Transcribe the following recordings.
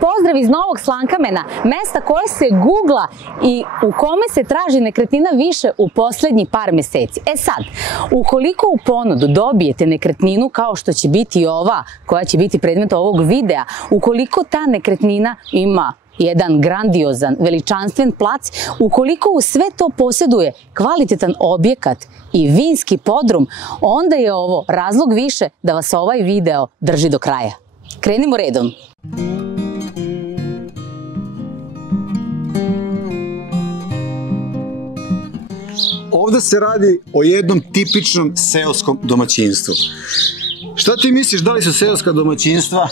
pozdrav iz Novog Slankamena, mesta koje se googla i u kome se traži nekretnina više u poslednjih par meseci. E sad, ukoliko u ponudu dobijete nekretninu kao što će biti ova, koja će biti predmet ovog videa, ukoliko ta nekretnina ima jedan grandiozan, veličanstven plac, ukoliko u sve to posjeduje kvalitetan objekat i vinski podrum, onda je ovo razlog više da vas ovaj video drži do kraja. Krenimo redom. Ovde se radi o jednom tipičnom seoskom domaćinstvu. Šta ti misliš, da li su seoska domaćinstva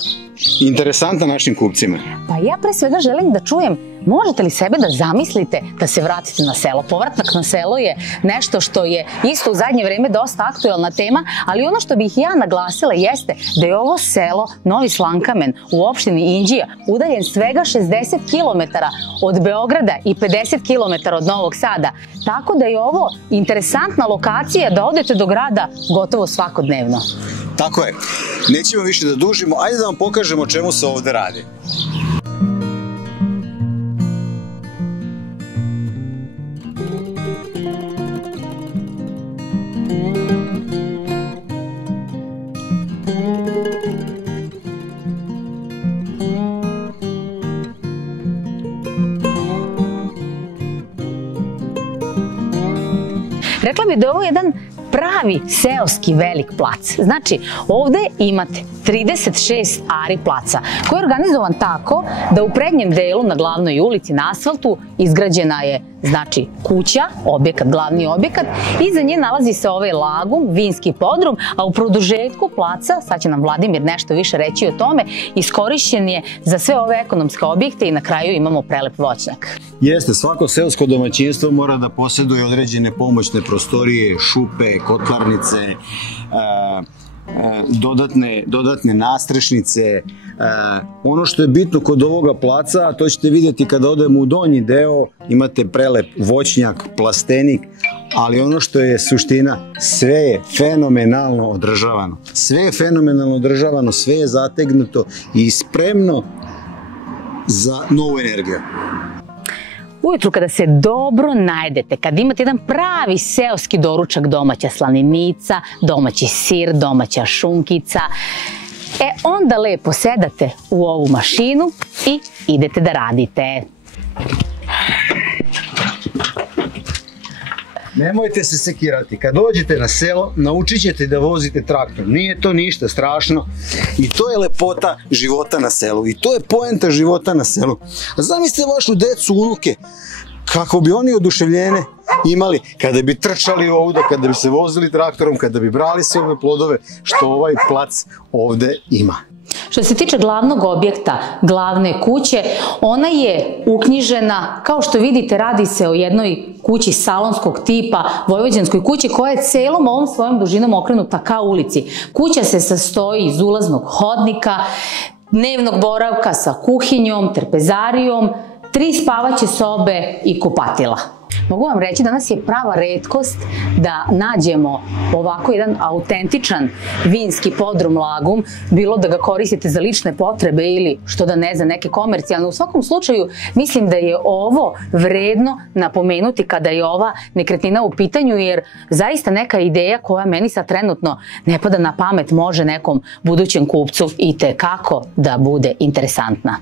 interesantna našim kupcima? Pa ja pre svega želim da čujem, možete li sebe da zamislite da se vratite na selo? Povratak na selo je nešto što je isto u zadnje vreme dosta aktuelna tema, ali ono što bih ja naglasila jeste da je ovo selo Novi Slankamen u opštini Inđija udaljen svega 60 km od Beograda i 50 km od Novog Sada. Tako da je ovo interesantna lokacija da odete do grada gotovo svakodnevno. Tako je. Nećemo više da dužimo, ajde da vam pokažemo o čemu se ovde radi. Rekla bih da je ovo jedan pravi seoski velik plac. Znači, ovde imate 36 ari placa koji je organizovan tako da u prednjem delu na glavnoj ulici na asfaltu izgrađena je kuća, objekat, glavni objekat, iza nje nalazi se ovaj lagum, vinski podrum, a u produžetku placa, sad će nam Vladimir nešto više reći o tome, iskorišćen je za sve ove ekonomske objekte i na kraju imamo prelep voćnjak. Jeste, svako seosko domaćinstvo mora da posjeduje određene pomoćne prostorije, šupe, kotlarnice, dodatne nastrešnice. Ono što je bitno kod ovoga placa, to ćete vidjeti kada odemo u donji deo, imate prelep voćnjak, plastenik, ali ono što je suština, sve je fenomenalno održavano. Sve je fenomenalno održavano, sve je zategnuto i spremno za novu energiju. Ujutru kada se dobro najedete, kad imate jedan pravi seoski doručak, domaća slaninica, domaći sir, domaća šunkica, onda lepo sedate u ovu mašinu i idete da radite. Nemojte se sekirati. Kad dođete na selo, naučit ćete da vozite traktor. Nije to ništa strašno i to je lepota života na selu i to je poenta života na selu. A zamislite vašu decu, unuke, kako bi oni oduševljene imali kada bi trčali ovde, kada bi se vozili traktorom, kada bi brali sve ove plodove što ovaj plac ovde ima. Što se tiče glavnog objekta, glavne kuće, ona je uknjižena, kao što vidite, radi se o jednoj kući salonskog tipa, vojvođanskoj kući koja je celom ovom svojom dužinom okrenuta ka ulici. Kuća se sastoji iz ulaznog hodnika, dnevnog boravka sa kuhinjom, trpezarijom, 3 spavaće sobe i kupatila. Mogu vam reći, danas je prava retkost da nađemo ovako jedan autentičan vinski podrum lagum, bilo da ga koristite za lične potrebe ili što da ne za neke komercijalne. U svakom slučaju mislim da je ovo vredno napomenuti kada je ova nekretnina u pitanju, jer zaista neka ideja koja meni sad trenutno ne pada na pamet može nekom budućem kupcu i tekako da bude interesantna.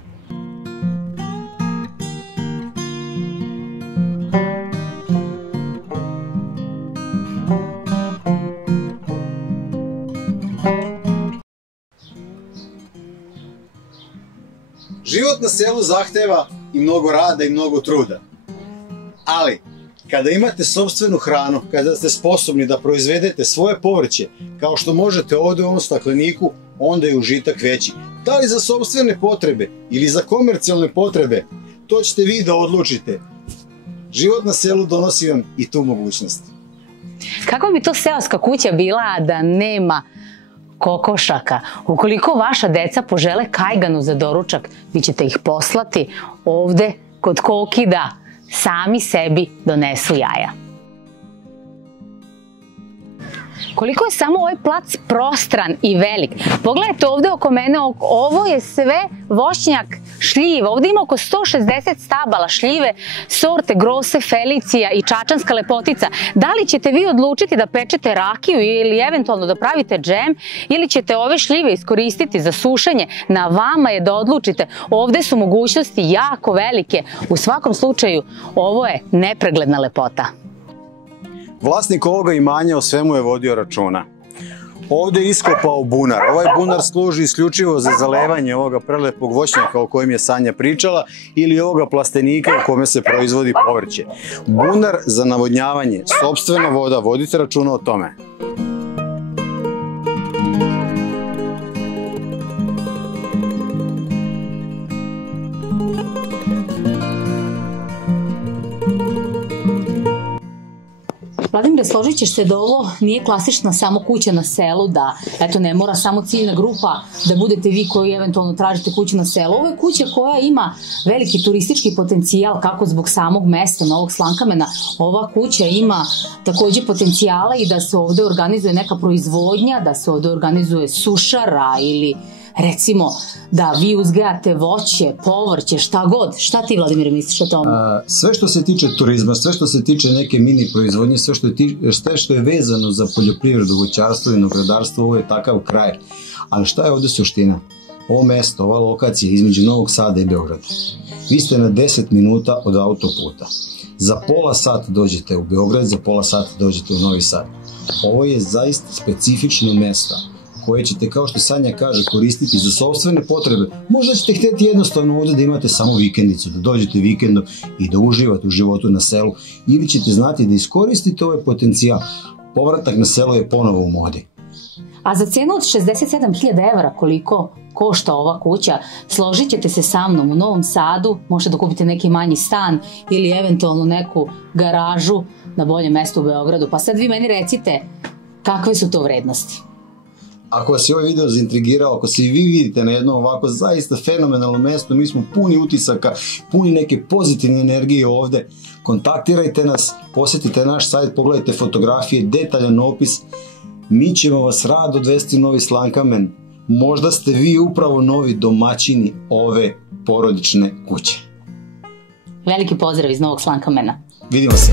Život na selu zahteva i mnogo rada i mnogo truda. Ali, kada imate sopstvenu hranu, kada ste sposobni da proizvedete svoje povrće, kao što možete ovde u ovom stakleniku, onda je užitak veći. Da li za sopstvene potrebe ili za komercijalne potrebe, to ćete vi da odlučite. Život na selu donosi vam i tu mogućnost. Kako bi to seoska kuća bila da nema kokošaka? Ukoliko vaša deca požele kajganu za doručak, vi ćete ih poslati ovde kod koki da sami sebi donesu jaja. koliko je samo ovaj plac prostran i velik. Pogledajte ovde oko mene, ovo je sve voćnjak šljiva. Ovde ima oko 160 stabala šljive, sorte Grosse Felicia i Čačanska lepotica. Da li ćete vi odlučiti da pečete rakiju ili eventualno da pravite džem, ili ćete ove šljive iskoristiti za sušenje? Na vama je da odlučite. Ovde su mogućnosti jako velike. U svakom slučaju, ovo je nepregledna lepota. Vlasnik ovoga imanja o svemu je vodio računa. Ovde je iskopao bunar. Ovaj bunar služi isključivo za zalevanje ovoga prelepog voćnjaka o kojem je Sanja pričala ili ovoga plastenika u kome se proizvodi povrće. Bunar za navodnjavanje, sopstvena voda, vodite računa o tome. Vladimire, složit ćeš se da ovo nije klasična samo kuća na selu, da eto ne mora samo ciljna grupa da budete vi koji eventualno tražite kuću na selu. Ovo je kuća koja ima veliki turistički potencijal, kako zbog samog mesta Novog Slankamena. Ova kuća ima takođe potencijala i da se ovde organizuje neka proizvodnja, da se ovde organizuje sušara ili recimo da vi uzgajate voće, povrće, šta god. Šta ti, Vladimire, misliš o tome? Sve što se tiče turizma, sve što se tiče neke mini proizvodnje, sve što je vezano za poljoprivredu, voćarstvo i vinogradarstvo, ovo je takav kraj. Ali šta je ovde suština? Ovo mesto, ova lokacija između Novog Sada i Beograda. Vi ste na 10 minuta od autoputa. Za pola sata dođete u Beograd, za pola sata dođete u Novi Sad. Ovo je zaista specifično mesto koje ćete, kao što Sanja kaže, koristiti za sopstvene potrebe. Možda ćete hteti jednostavno ovde da imate samo vikendicu, da dođete vikendom i da uživate u životu na selu, ili ćete znati da iskoristite ovaj potencijal. Povratak na selo je ponovo u modi. A za cenu od 67.000 evra koliko košta ova kuća, složit ćete se sa mnom, u Novom Sadu možete da kupite neki manji stan ili eventualno neku garažu na boljem mestu u Beogradu. Pa sad vi meni recite kakve su to vrednosti. Ako vas je ovaj video zaintrigirao, ako se i vi vidite na jednom ovako zaista fenomenalnom mestu, mi smo puni utisaka, puni neke pozitivne energije ovde, kontaktirajte nas, posetite naš sajt, pogledajte fotografije, detaljan opis, mi ćemo vas rado odvesti u Novi Slankamen. Možda ste vi upravo novi domaćini ove porodične kuće. Veliki pozdrav iz Novog Slankamena. Vidimo se.